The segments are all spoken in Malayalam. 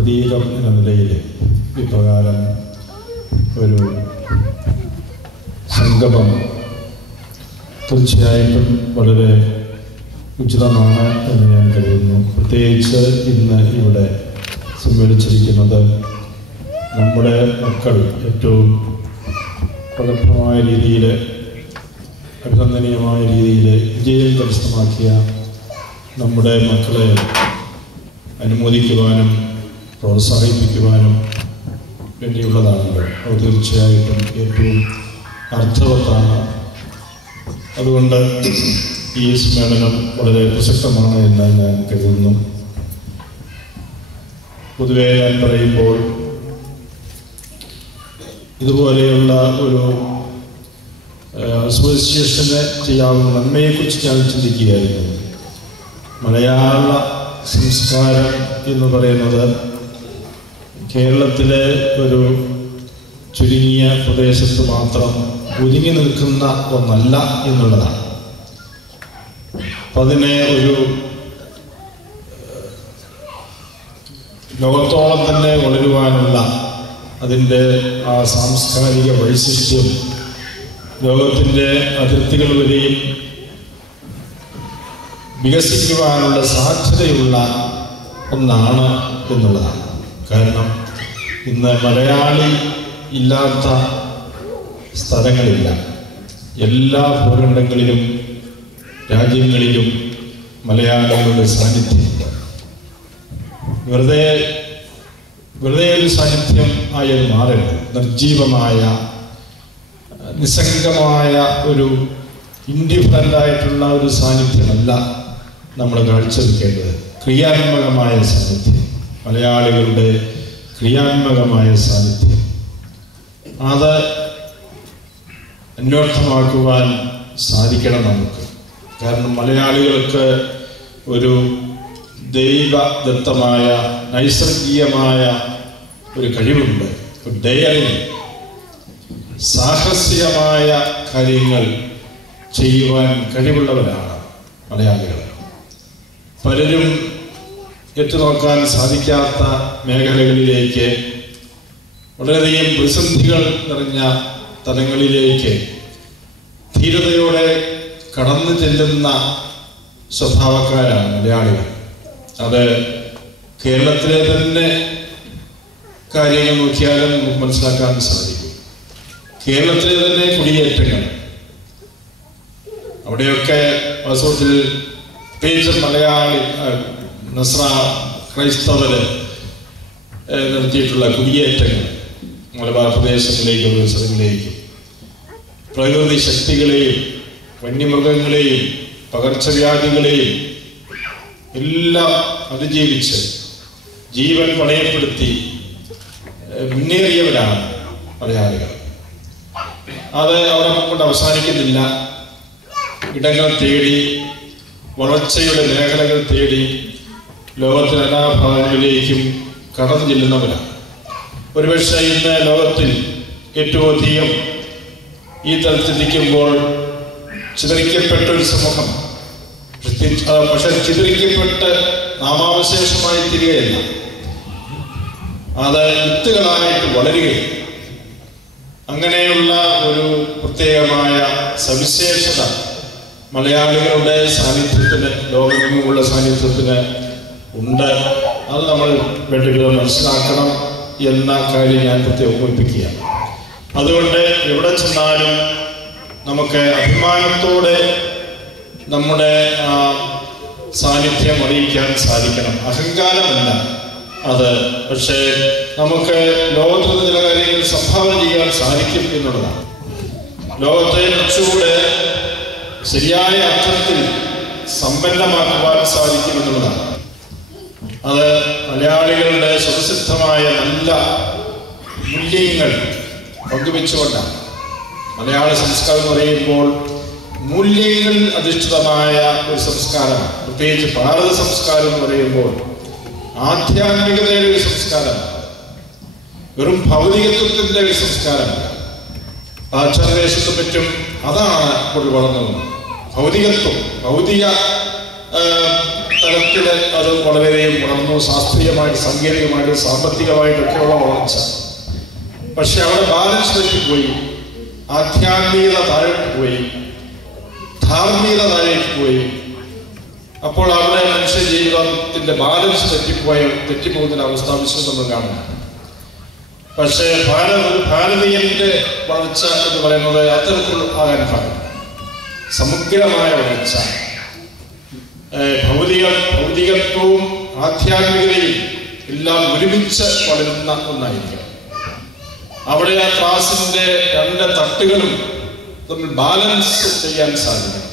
പ്രതീകം എന്ന നിലയിൽ ഇപ്രകാരം ഒരു സംഗമം തീർച്ചയായിട്ടും വളരെ ഉചിതമാണ് എന്ന് ഞാൻ കരുതുന്നു. പ്രത്യേകിച്ച് ഇന്ന് ഇവിടെ സമ്മേളിച്ചിരിക്കുന്നത് നമ്മുടെ മക്കൾ ഏറ്റവും പ്രഗത്ഭമായ രീതിയിൽ, അഭിനന്ദനീയമായ രീതിയിൽ വിജയം കരസ്ഥമാക്കിയ നമ്മുടെ മക്കളെ അനുമോദിക്കുവാനും പ്രോത്സാഹിപ്പിക്കുവാനും വേണ്ടിയുള്ളതാണല്ലോ. അത് തീർച്ചയായിട്ടും ഏറ്റവും അർത്ഥവത്താണ്. അതുകൊണ്ട് ഈ സമ്മേളനം വളരെ പ്രസക്തമാണ് എന്ന് ഞാൻ കരുതുന്നു. പൊതുവെ ഞാൻ പറയുമ്പോൾ ഇതുപോലെയുള്ള ഒരു അസോസിയേഷന് ചെയ്യാവുന്ന നന്മയെക്കുറിച്ച് ഞാൻ ചിന്തിക്കുകയായിരുന്നു. മലയാള സംസ്കാരം എന്ന് പറയുന്നത് കേരളത്തിലെ ഒരു ചുരുങ്ങിയ പ്രദേശത്ത് മാത്രം ഒതുങ്ങി നിൽക്കുന്ന ഒന്നല്ല എന്നുള്ളതാണ്. അപ്പം അതിനെ ഒരു ലോകത്തോളം തന്നെ വളരുവാനുള്ള അതിൻ്റെ ആ സാംസ്കാരിക വൈശിഷ്ട്യം ലോകത്തിൻ്റെ അതിർത്തികൾ വരെയും വികസിക്കുവാനുള്ള സാധ്യതയുള്ള ഒന്നാണ് എന്നുള്ളതാണ്. കാരണം ഇന്ന് മലയാളി ഇല്ലാത്ത സ്ഥലങ്ങളില്ല. എല്ലാ ഭൂഖണ്ഡങ്ങളിലും രാജ്യങ്ങളിലും മലയാളികളുടെ സാന്നിധ്യം വെറുതെ ഒരു സാന്നിധ്യം ആയത് മാറരുത്. നിർജീവമായ നിസ്സംഗമായ ഒരു ഇൻഡിഫറൻ്റായിട്ടുള്ള ഒരു സാന്നിധ്യമല്ല നമ്മൾ കാഴ്ചവെക്കേണ്ടത്. ക്രിയാത്മകമായ സാന്നിധ്യം, മലയാളികളുടെ ക്രിയാത്മകമായ സാന്നിധ്യം, അത് അന്വർത്ഥമാക്കുവാൻ സാധിക്കണം നമുക്ക്. കാരണം മലയാളികൾക്ക് ഒരു ദൈവദത്തമായ നൈസർഗികമായ ഒരു കഴിവുണ്ട്. ഒരു ഡെയറിങ്, സാഹസികമായ കാര്യങ്ങൾ ചെയ്യുവാൻ കഴിവുള്ളവരാണ് മലയാളികൾ. പലരും എത്തിനോക്കാൻ സാധിക്കാത്ത മേഖലകളിലേക്ക്, വളരെയധികം പ്രതിസന്ധികൾ നിറഞ്ഞ തലങ്ങളിലേക്ക് ധീരതയോടെ കടന്നു ചെല്ലുന്ന സ്വഭാവക്കാരാണ് മലയാളികൾ. അത് കേരളത്തിലെ തന്നെ കാര്യങ്ങൾ നോക്കിയാലും നമുക്ക് മനസ്സിലാക്കാൻ സാധിക്കും. കേരളത്തിലെ തന്നെ കുടിയേറ്റങ്ങൾ, അവിടെയൊക്കെ വാസ്തവത്തിൽ പ്രത്യേകിച്ച് മലയാളി ക്രൈസ്തവര് നടത്തിയിട്ടുള്ള കുടിയേറ്റങ്ങൾ മലബാർ പ്രദേശങ്ങളിലേക്കും സ്ഥലങ്ങളിലേക്കും പ്രകൃതി ശക്തികളെയും വന്യമൃഗങ്ങളെയും പകർച്ചവ്യാധികളെയും എല്ലാം അതിജീവിച്ച് ജീവൻ പണയപ്പെടുത്തി മുന്നേറിയവരാണ് മലയാളികൾ. അത് അവിടെ കൊണ്ട് അവസാനിക്കുന്നില്ല. ഇടങ്ങൾ തേടി, വളർച്ചയുടെ മേഖലകൾ തേടി ലോകത്തിലെ എല്ലാ ഭാഗങ്ങളിലേക്കും കടന്നു ചെല്ലുന്നവരാണ്. ഒരുപക്ഷെ ഇന്ന് ലോകത്തിൽ ഏറ്റവും അധികം ഈ തലത്തിരിക്കുമ്പോൾ ചിതറിക്കപ്പെട്ട ഒരു സമൂഹം, പക്ഷെ ചിതറിക്കപ്പെട്ട് നാമാവശേഷമായി തീരുകയല്ല, അത് വിത്തുകളായിട്ട് വളരുകയും അങ്ങനെയുള്ള ഒരു പ്രത്യേകമായ സവിശേഷത മലയാളികളുടെ സാന്നിധ്യത്തിന്, ലോകമെങ്ങുമുള്ള സാന്നിധ്യത്തിന് ഉണ്ട്. അത് നമ്മൾ വേണ്ടവിധം മനസ്സിലാക്കണം എന്ന കാര്യം ഞാൻ പ്രത്യേകം ഓർമ്മിപ്പിക്കുകയാണ്. അതുകൊണ്ട് എവിടെ ചെന്നാലും നമുക്ക് അഭിമാനത്തോടെ നമ്മുടെ സാന്നിധ്യം അറിയിക്കാൻ സാധിക്കണം. അഹങ്കാരമല്ല അത്, പക്ഷേ നമുക്ക് ലോകത്തിൽ ചില കാര്യങ്ങൾ സംഭാവന ചെയ്യാൻ സാധിക്കും എന്നുള്ളതാണ്. ലോകത്തെ കുറച്ചുകൂടെ ശരിയായ അർത്ഥത്തിൽ സമ്പന്നമാക്കുവാൻ സാധിക്കും എന്നുള്ളതാണ്. അത് മലയാളികളുടെ സ്വതസിദ്ധമായ നല്ല മൂല്യങ്ങൾ പങ്കുവെച്ചുകൊണ്ടാണ്. മലയാള സംസ്കാരം എന്ന് പറയുമ്പോൾ മൂല്യങ്ങൾ അധിഷ്ഠിതമായ ഒരു സംസ്കാരം, പ്രത്യേകിച്ച് ഭാരത സംസ്കാരം എന്ന് പറയുമ്പോൾ ആധ്യാത്മികതയുടെ ഒരു സംസ്കാരമാണ്, വെറും ഭൗതികത്വത്തിൻ്റെ ഒരു സംസ്കാരമല്ല. പാശ്ചാത്യദേശത്തെ പറ്റും അതാണ് കൊണ്ട് വളർന്നത്. ഭൗതികത്വം, ഭൗതിക തലത്തിൽ അത് വളരെയധികം വളർന്നു. ശാസ്ത്രീയമായിട്ട്, സാങ്കേതികമായിട്ട്, സാമ്പത്തികമായിട്ടൊക്കെയുള്ള വളർച്ച. പക്ഷെ അവിടെ ബാലൻസ് തെറ്റിപ്പോയി. ആധ്യാത്മികത താഴേക്ക് പോയി, ധാർമ്മികത താഴേക്ക് പോയി. അപ്പോൾ അവിടെ മനുഷ്യ ജീവിതത്തിന്റെ ബാലൻസ് തെറ്റിപ്പോകുന്നൊരവസ്ഥ വിശ്വം നമ്മൾ കാണുന്നു. പക്ഷേ ഭാരതീയന്റെ വളർച്ച എന്ന് പറയുന്നത് അത്തരത്തിൽ ആകാൻ പാടില്ല. സമഗ്രമായ വളർച്ച, ഭൗതികത്വവും ആധ്യാത്മികതയും എല്ലാം ഒരുമിച്ച് വളരുന്ന ഒന്നായിരിക്കും. അവിടെ ആ ക്ലാസിന്റെ രണ്ട് തട്ടുകളും തമ്മിൽ ബാലൻസ് ചെയ്യാൻ സാധിക്കും.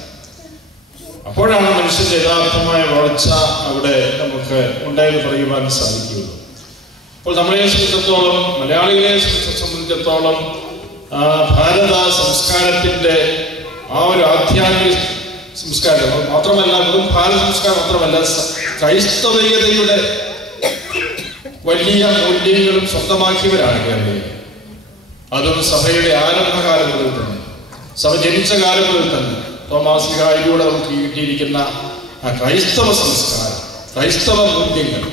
അപ്പോഴാണ് മനുഷ്യന്റെ യഥാർത്ഥമായ വളർച്ച അവിടെ നമുക്ക് ഉണ്ടായെന്ന് പറയുവാൻ സാധിക്കുകയുള്ളൂ. അപ്പോൾ നമ്മളെ സംബന്ധിച്ചിടത്തോളം, മലയാളികളെ സംബന്ധിച്ചിടത്തോളം ഭാരത സംസ്കാരത്തിന്റെ ആ ഒരു ആധ്യാത്മിക സംസ്കാരം മാത്രമല്ല, വെറും ഭാരത സംസ്കാരം മാത്രമല്ല, ക്രൈസ്തവീയതയുടെ വലിയ മൂല്യങ്ങളും സ്വന്തമാക്കിയവരാണ് കേരളീയർ. അതും സഭയുടെ ആരംഭകാലം മുതൽ തന്നെ, സഭ ജനിച്ച കാലം മുതൽ തന്നെ തോമാസ് ലീഹായിലൂടെ നമുക്ക് കിട്ടിയിരിക്കുന്ന ആ ക്രൈസ്തവ സംസ്കാരം, ക്രൈസ്തവ മൂല്യങ്ങൾ,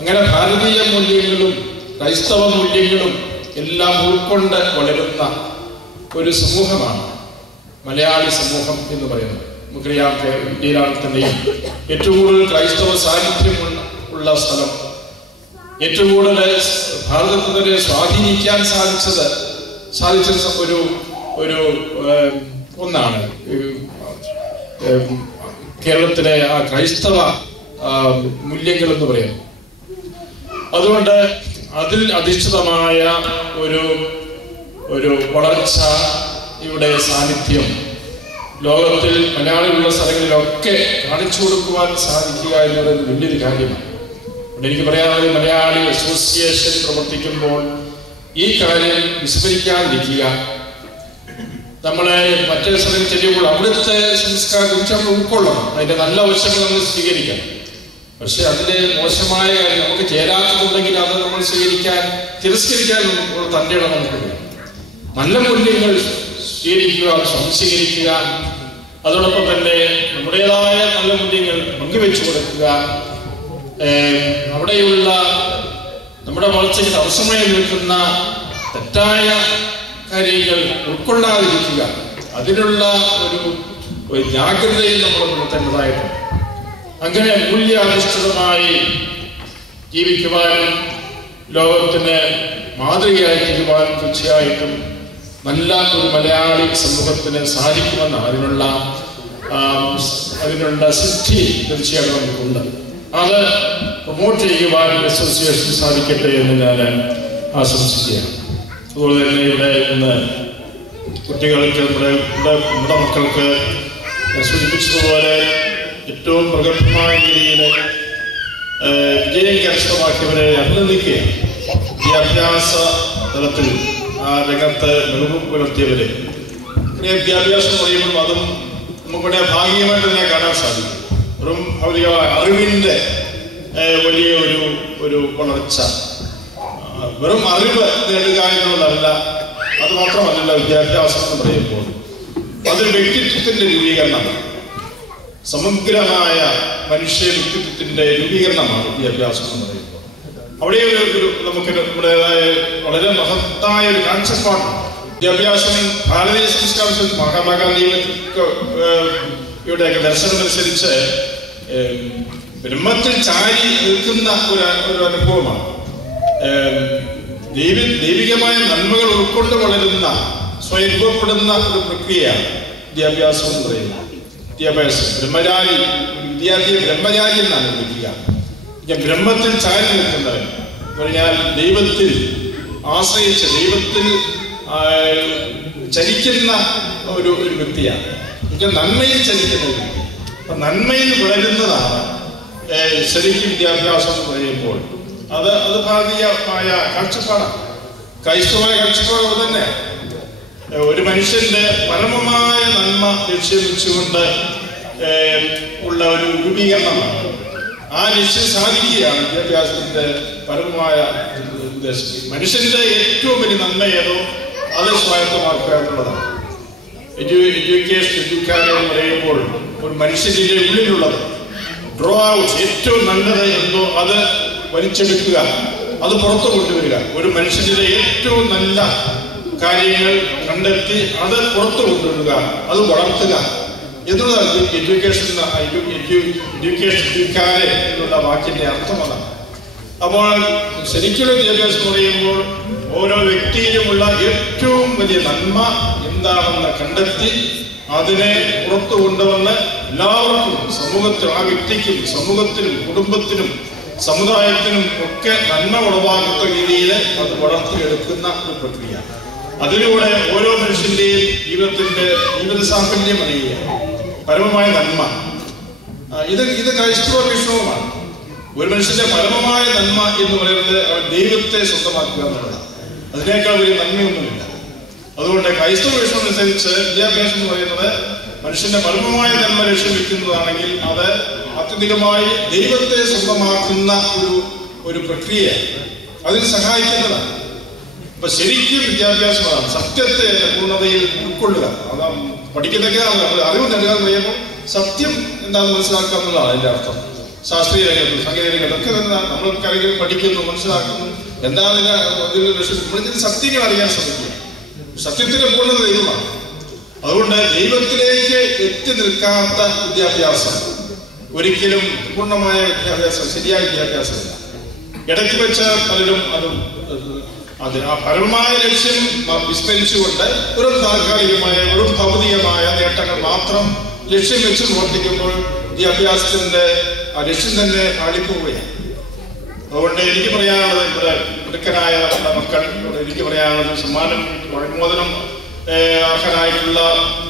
അങ്ങനെ ഭാരതീയ മൂല്യങ്ങളും ക്രൈസ്തവ മൂല്യങ്ങളും എല്ലാം ഉൾക്കൊണ്ട് വളരുന്ന ഒരു സമൂഹമാണ് മലയാളി സമൂഹം എന്ന് പറയുന്നത്. നമുക്കറിയാം, ഇന്ത്യയിലാണ് തന്നെയും ഏറ്റവും കൂടുതൽ ക്രൈസ്തവ സാന്നിധ്യം ഉള്ള സ്ഥലം, ഏറ്റവും കൂടുതൽ ഭാരതത്തിനെ സ്വാധീനിക്കാൻ സാധിച്ച ഒരു ഒന്നാണ് കേരളത്തിലെ ആ ക്രൈസ്തവ മൂല്യങ്ങൾ എന്ന് പറയുന്നത്. അതുകൊണ്ട് അതിൽ അധിഷ്ഠിതമായ ഒരു വളർച്ച, ഇവിടെ സാന്നിധ്യം ലോകത്തിൽ മലയാളികളുള്ള സ്ഥലങ്ങളിലൊക്കെ കാണിച്ചു കൊടുക്കുവാൻ സാധിക്കുക എന്നുള്ളത് വലിയൊരു കാര്യമാണ്. ഇവിടെ എനിക്ക് പറയാനുള്ളത്, മലയാളി അസോസിയേഷൻ പ്രവർത്തിക്കുമ്പോൾ ഈ കാര്യം വിസ്മരിക്കാതിരിക്കുക. നമ്മളെ മറ്റേ സ്ഥലം ചെല്ലുമ്പോൾ അവിടുത്തെ സംസ്കാരം കുറിച്ച് നമ്മൾ ഉൾക്കൊള്ളണം, അതിന്റെ നല്ല വശങ്ങൾ നമ്മൾ സ്വീകരിക്കണം. പക്ഷെ അതിന്റെ മോശമായ കാര്യം നമുക്ക് ചേരാത്തതുണ്ടെങ്കിൽ അത് നമ്മൾ തിരസ്കരിക്കാൻ തന്റെ ഇടം നമുക്ക് വേണം. നല്ല മൂല്യങ്ങൾ സ്വീകരിക്കുക, സംസ്കരിക്കുക, അതോടൊപ്പം തന്നെ നമ്മുടേതായ നല്ല മൂല്യങ്ങൾ പങ്കുവെച്ചു കൊടുക്കുക. അവിടെയുള്ള നമ്മുടെ വളർച്ചയ്ക്ക് തടസ്സമായി നിൽക്കുന്ന തെറ്റായ കാര്യങ്ങൾ ഉൾക്കൊള്ളാതിരിക്കുക, അതിനുള്ള ഒരു ജാഗ്രതയിൽ നമ്മൾ പുലർത്തേണ്ടതായിട്ടുണ്ട്. അങ്ങനെ മൂല്യാധിഷ്ഠിതമായി ജീവിക്കുവാനും ലോകത്തിന് മാതൃകയായി തീരുവാനും തീർച്ചയായിട്ടും നല്ല ഒരു മലയാളി സമൂഹത്തിന് സാധിക്കുമെന്നാണ്. അതിനുള്ള സിദ്ധി തീർച്ചയായിട്ടും നമുക്കുണ്ട്. അത് പ്രൊമോട്ട് ചെയ്യുവാൻ അസോസിയേഷൻ സാധിക്കട്ടെ എന്ന് ഞാൻ ആശംസിക്കുകയാണ്. അതുപോലെ തന്നെ ഇവിടെ ഇന്ന് കുട്ടികൾക്ക്, നമ്മുടെ മക്കൾക്ക് സൂചിപ്പിച്ചതുപോലെ ഏറ്റവും പ്രഗത്ഭമായ രീതിയിൽ വിജയം കരസ്ഥമാക്കിയവരെ അഭിനന്ദിക്കുകയാണ്. വിദ്യാഭ്യാസ തലത്തിൽ ആ രംഗത്ത് മികവ് പുലർത്തിയവരെ. വിദ്യാഭ്യാസം പറയുമ്പോൾ അതും നമുക്കിവിടെ ഭാഗികമായിട്ട് തന്നെ കാണാൻ സാധിക്കും. വെറും അറിവിൻ്റെ വലിയ ഒരു വളർച്ച, വെറും അറിവ് നേടുക എന്നുള്ളതല്ല. അത് മാത്രമല്ല, വിദ്യാഭ്യാസം എന്ന് പറയുമ്പോൾ അതൊരു വ്യക്തിത്വത്തിന്റെ രൂപീകരണമാണ്. സമഗ്രമായ മനുഷ്യ വ്യക്തിത്വത്തിന്റെ രൂപീകരണമാണ് വിദ്യാഭ്യാസം എന്ന് പറയുമ്പോൾ. അവിടെ നമുക്ക് നമ്മുടേതായ വളരെ മഹത്തായ ഒരു കാഴ്ചപ്പാട്. വിദ്യാഭ്യാസം ഭാരതീയ സംസ്കാരത്തിൽ മഹാത്മാഗാന്ധിയുടെയൊക്കെ ദർശനമനുസരിച്ച് ബ്രഹ്മത്തിൽ ചാരി നിൽക്കുന്ന ഒരു അനുഭവമാണ്. ദൈവികമായ നന്മകൾ ഉൾക്കൊണ്ട് വളരുന്ന, സ്വയംഭവപ്പെടുന്ന ഒരു പ്രക്രിയയാണ് വിദ്യാഭ്യാസം എന്ന് പറയുന്നത്. വിദ്യാഭ്യാസം വിദ്യാർത്ഥിയെ ബ്രഹ്മചാരി എന്നാണ് വിളിക്കുക. ബ്രഹ്മത്തിൽ ചാരി നിൽക്കുന്നവൻ പറഞ്ഞാൽ ദൈവത്തിൽ ആശ്രയിച്ച്, ദൈവത്തിൽ ചലിക്കുന്ന ഒരു വ്യക്തിയാണ്. നന്മയിൽ ചലിക്കുന്ന ഒരു വ്യക്തി. അപ്പൊ നന്മയിൽ വളരുന്നതാണ് ശരിക്കും വിദ്യാഭ്യാസം എന്ന് പറയുമ്പോൾ. അത് ഭാരതീയമായ കാഴ്ചപ്പാടാണ്, ക്രൈസ്തവമായ കാഴ്ചപ്പാട്. അത് തന്നെ ഒരു മനുഷ്യന്റെ പരമമായ നന്മ ലക്ഷ്യം വെച്ചുകൊണ്ട് ഉള്ള ഒരു രൂപീകരണമാണ്. ആ ലക്ഷ്യം സാധിക്കുകയാണ് വിദ്യാഭ്യാസത്തിന്റെ പരമമായ ഉദ്ദേശം. മനുഷ്യന്റെ ഏറ്റവും വലിയ നന്മ ഏതോ അത് സ്വായത്തമാക്കുക എന്നുള്ളതാണ്. എഡ്യൂക്കേഷൻ എന്ന് പറയുമ്പോൾ ഒരു മനുഷ്യന്റെ ഉള്ളിലുള്ളത് ഡ്രോ ഔട്ട്, ഏറ്റവും നല്ലത് എന്തോ അത് വലിച്ചെടുക്കുക, അത് പുറത്തു കൊണ്ടുവരിക. ഒരു മനുഷ്യന്റെ ഏറ്റവും നല്ല കാര്യങ്ങൾ കണ്ടെത്തി അത് പുറത്തു കൊണ്ടുവരിക, അത് വളർത്തുക എന്നുള്ളതാണ് എഡ്യൂക്കേഷൻ എന്നുള്ള വാക്കിന്റെ അർത്ഥം അതാണ്. അപ്പോൾ ശരിക്കുള്ള വിദ്യാഭ്യാസം എന്ന് പറയുമ്പോൾ ഓരോ വ്യക്തിയിലുമുള്ള ഏറ്റവും വലിയ നന്മ എന്താണെന്ന് കണ്ടെത്തി അതിനെ പുറത്തു കൊണ്ടുവന്ന് എല്ലാവർക്കും, സമൂഹത്തിനും, ആ വ്യക്തിക്കും, സമൂഹത്തിനും, കുടുംബത്തിനും, സമുദായത്തിനും ഒക്കെ നന്മ ഉളവാക്കുന്ന രീതിയിൽ അത് വളർത്തിയെടുക്കുന്ന ഒരു പ്രക്രിയ. അതിലൂടെ ഓരോ മനുഷ്യന്റെയും ജീവിത സാഫല്യം അറിയുക, പരമമായ നന്മ. ഇത് ക്രൈസ്തവ വീക്ഷണവുമാണ്. ഒരു മനുഷ്യന്റെ പരമമായ നന്മ എന്ന് പറയുന്നത് അവൻ ദൈവത്തെ സ്വന്തമാക്കുക എന്നുള്ളതാണ്. അതിനേക്കാൾ വലിയ നന്മയൊന്നുമില്ല. അതുകൊണ്ട് ക്രൈസ്തവ വീക്ഷണം അനുസരിച്ച് വിദ്യാഭ്യാസം എന്ന് പറയുന്നത് മനുഷ്യന്റെ പരമമായ നന്മ ലക്ഷ്യമിക്കുന്നതാണെങ്കിൽ അത് അത്യധികമായി ദൈവത്തെ സ്വന്തമാക്കുന്ന ഒരു പ്രക്രിയ, അതിന് സഹായിക്കുന്നതാണ്. അപ്പൊ ശരിക്കും വിദ്യാഭ്യാസമാണ് സത്യത്തെ പൂർണ്ണതയിൽ ഉൾക്കൊള്ളുക. അത് പഠിക്കുന്നതൊക്കെ അറിവ് നേടുക എന്ന് പറയുമ്പോൾ സത്യം എന്താണെന്ന് മനസ്സിലാക്കുക എന്നുള്ളതാണ് അതിന്റെ അർത്ഥം. ശാസ്ത്രീയ രംഗത്തും സംഗീത രംഗത്തൊക്കെ തന്നെ നമ്മൾക്കാരെങ്കിലും പഠിക്കുന്നു, മനസ്സിലാക്കുന്നു, എന്താണ് നമ്മളിതിന് സത്യങ്ങൾ അറിയാൻ ശ്രമിക്കുക. സത്യത്തിന്റെ പൂർണ്ണത ദൈവമാണ്. അതുകൊണ്ട് ദൈവത്തിലേക്ക് എത്തി നിൽക്കാത്ത വിദ്യാഭ്യാസം ഒരിക്കലും പൂർണ്ണമായ വിദ്യാഭ്യാസം, ശരിയായ വിദ്യാഭ്യാസമില്ല. ഇടയ്ക്ക് വെച്ച് പലരും ആ പരമമായ ലക്ഷ്യം വിസ്മരിച്ചുകൊണ്ട് വെറും താൽക്കാലികമായ, വെറും ഭൗതികമായ നേട്ടങ്ങൾ മാത്രം ലക്ഷ്യം വെച്ച് പ്രവർത്തിക്കുമ്പോൾ വിദ്യാഭ്യാസത്തിന്റെ ആ ലക്ഷ്യം തന്നെ പാളിപ്പോവുകയാണ്. അതുകൊണ്ട് എനിക്ക് പറയാനുള്ളത്, ഇവിടെ മിടുക്കനായ മക്കൾ, എനിക്ക് പറയാനുള്ളത് സമ്മാനം അനുമോദനം അർഹനായിട്ടുള്ള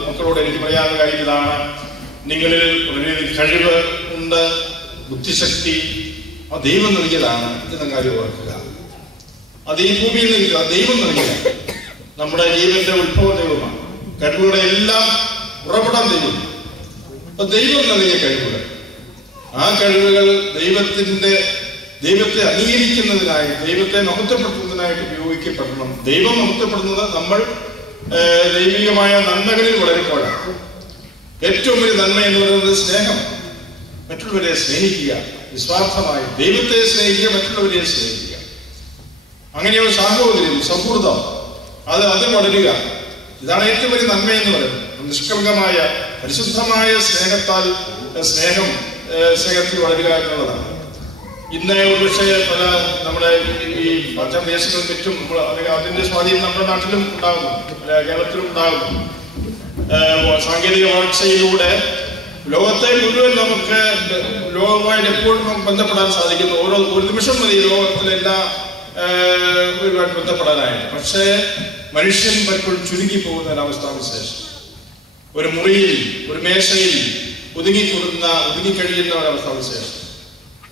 മക്കളോട് എനിക്ക് പറയാനുള്ള കാര്യം ഇതാണ്. നിങ്ങളിൽ വളരെയധികം കഴിവ് ഉണ്ട്, ബുദ്ധിശക്തി ആ ദൈവം നൽകിയതാണ് എന്ന കാര്യം ഓർക്കുക. അത് ഈ ഭൂമിയിൽ നിൽക്കുക, ദൈവം നൽകിയതാണ്. നമ്മുടെ ജീവന്റെ ഉത്ഭവം ദൈവമാണ്. കഴിവുകളുടെ എല്ലാം ഉറവിടം ദൈവം. അപ്പൊ ദൈവം നൽകിയ കഴിവുകൾ, ആ കഴിവുകൾ ദൈവത്തെ അംഗീകരിക്കുന്നതിനായി, ദൈവത്തെ മഹത്വപ്പെടുത്തുന്നതിനായിട്ട് ഉപയോഗിക്കപ്പെടണം. ദൈവം മഹത്വപ്പെടുന്നത് നമ്മൾ ദൈവികമായ നന്മകളിൽ വളരുമ്പോഴാണ്. ഏറ്റവും വലിയ നന്മ എന്ന് പറയുന്നത് സ്നേഹം, മറ്റുള്ളവരെ സ്നേഹിക്കുക, നിസ്വാർത്ഥമായി ദൈവത്തെ സ്നേഹിക്കുക, മറ്റുള്ളവരെ സ്നേഹിക്കുക. അങ്ങനെയുള്ള സാഹോദര്യം, സൗഹൃദം, അത് വളരുക. ഇതാണ് ഏറ്റവും വലിയ നന്മ എന്ന് പറയുന്നത്. നിഷ്കളങ്കമായ പരിശുദ്ധമായ സ്നേഹത്തിൽ വളരുക എന്നുള്ളതാണ്. ഇന്ന് ഒരുപക്ഷെ പല നമ്മുടെ ഈ ദേശങ്ങളും മറ്റും അല്ലെങ്കിൽ അതിന്റെ സ്വാധീനം നമ്മുടെ നാട്ടിലും ഉണ്ടാകുന്നു, കേരളത്തിലും ഉണ്ടാകുന്നു. സാങ്കേതിക വളർച്ചയിലൂടെ ലോകത്തെ മുഴുവൻ നമുക്ക് ലോകവുമായിട്ട് എപ്പോഴും ബന്ധപ്പെടാൻ സാധിക്കുന്നു. ഒരു നിമിഷം മതി ലോകത്തിലെല്ലാ ഒരുപാട് ബന്ധപ്പെടാനായിട്ട്. പക്ഷേ മനുഷ്യൻ പലപ്പോഴും ചുരുങ്ങി പോകുന്ന ഒരവസ്ഥാവിശേഷം, ഒരു മുറിയിൽ, ഒരു മേശയിൽ ഒതുങ്ങിക്കഴിയുന്ന ഒരവസ്ഥാവിശേഷം,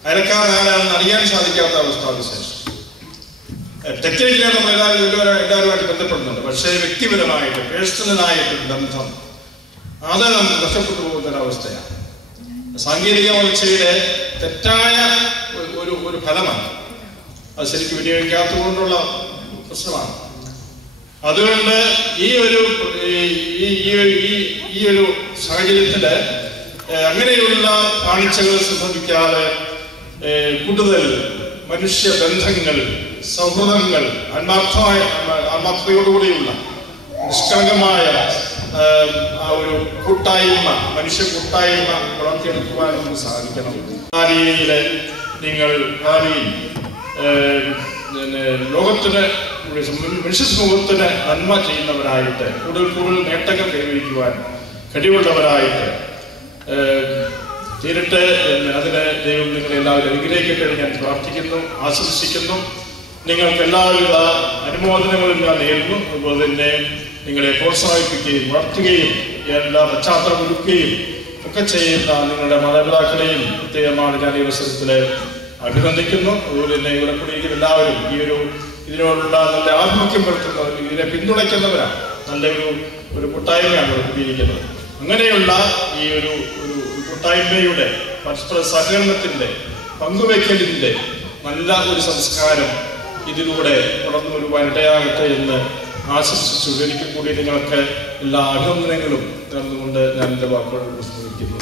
അയൽക്കാരനാരാണെന്ന് അറിയാൻ സാധിക്കാത്ത അവസ്ഥാവിശേഷം. ടെക്നിക്കലായി നമ്മൾ എല്ലാവരുമായിട്ട് ബന്ധപ്പെടുന്നുണ്ട്, പക്ഷേ വ്യക്തിപരമായിട്ട്, പേഴ്സണലായിട്ട് ബന്ധം അത് നമുക്ക് നഷ്ടപ്പെട്ടു പോകുന്ന ഒരവസ്ഥയാണ്. സാങ്കേതിക വളർച്ചയുടെ തെറ്റായ ഒരു ഫലമാണ്. അത് ശരിക്കും വിനിയോഗിക്കാത്തതുകൊണ്ടുള്ള പ്രശ്നമാണ്. അതുകൊണ്ട് ഈ ഒരു സാഹചര്യത്തില് അങ്ങനെയുള്ള കാഴ്ചകൾ സംഭവിക്കാതെ കൂടുതൽ മനുഷ്യബന്ധങ്ങൾ, സൗഹൃദങ്ങൾ, ആത്മാർത്ഥതയോടുകൂടിയുള്ള നിഷ്കളങ്കമായ ആ ഒരു മനുഷ്യ കൂട്ടായ്മ വളർത്തിയെടുക്കുവാൻ നമുക്ക് സാധിക്കണം. ആ രീതിയിൽ നിങ്ങൾ ഭാവിയിൽ ലോകത്തിന്, മനുഷ്യ സമൂഹത്തിന് നന്മ ചെയ്യുന്നവരായിട്ട്, കൂടുതൽ നേട്ടങ്ങൾ കൈവരിക്കുവാൻ കഴിവുള്ളവരായിട്ട് തീരട്ടെ എന്ന് അതിന് ദൈവം നിങ്ങളെ എല്ലാവരും അനുഗ്രഹിക്കട്ടെ എന്ന് ഞാൻ പ്രാർത്ഥിക്കുന്നു, ആശംസിക്കുന്നു. നിങ്ങൾക്ക് എല്ലാവിധ അനുമോദനങ്ങളും ഞാൻ നേരുന്നു. അതുപോലെ തന്നെ നിങ്ങളെ പ്രോത്സാഹിപ്പിക്കുകയും വളർത്തുകയും എല്ലാ പശ്ചാത്തലം ഒരുക്കുകയും ഒക്കെ ചെയ്യുന്ന നിങ്ങളുടെ മാതാപിതാക്കളെയും പ്രത്യേകമാണ് ഞാൻ ഈ അവസരത്തിൽ അഭിനന്ദിക്കുന്നു. അതുപോലെ തന്നെ ഇവിടെ കൂടിയിരിക്കുന്ന എല്ലാവരും ഇതിനോടുള്ള നല്ല ആഭിമുഖ്യം പുലർത്തുന്നവർ, ഇതിനെ പിന്തുണയ്ക്കുന്നവരാണ്. നല്ലൊരു കൂട്ടായ്മയാണ് ഇവിടെ കൂടിയിരിക്കുന്നത്. അങ്ങനെയുള്ള ഈ ഒരു കൂട്ടായ്മയുടെ, പരസ്പര സഹകരണത്തിന്റെ, പങ്കുവയ്ക്കലിന്റെ നല്ല ഒരു സംസ്കാരം ഇതിലൂടെ വളർന്നു വരുവാൻ ഇടയാകട്ടെ എന്ന് ആശംസിച്ചു ഒരിക്കൽ കൂടി നിങ്ങൾക്ക് എല്ലാ അഭിനന്ദനങ്ങളും നേർന്നുകൊണ്ട് ഞാൻ എൻ്റെ വാക്കുകൾ ഉപസ്മരിക്കുന്നു.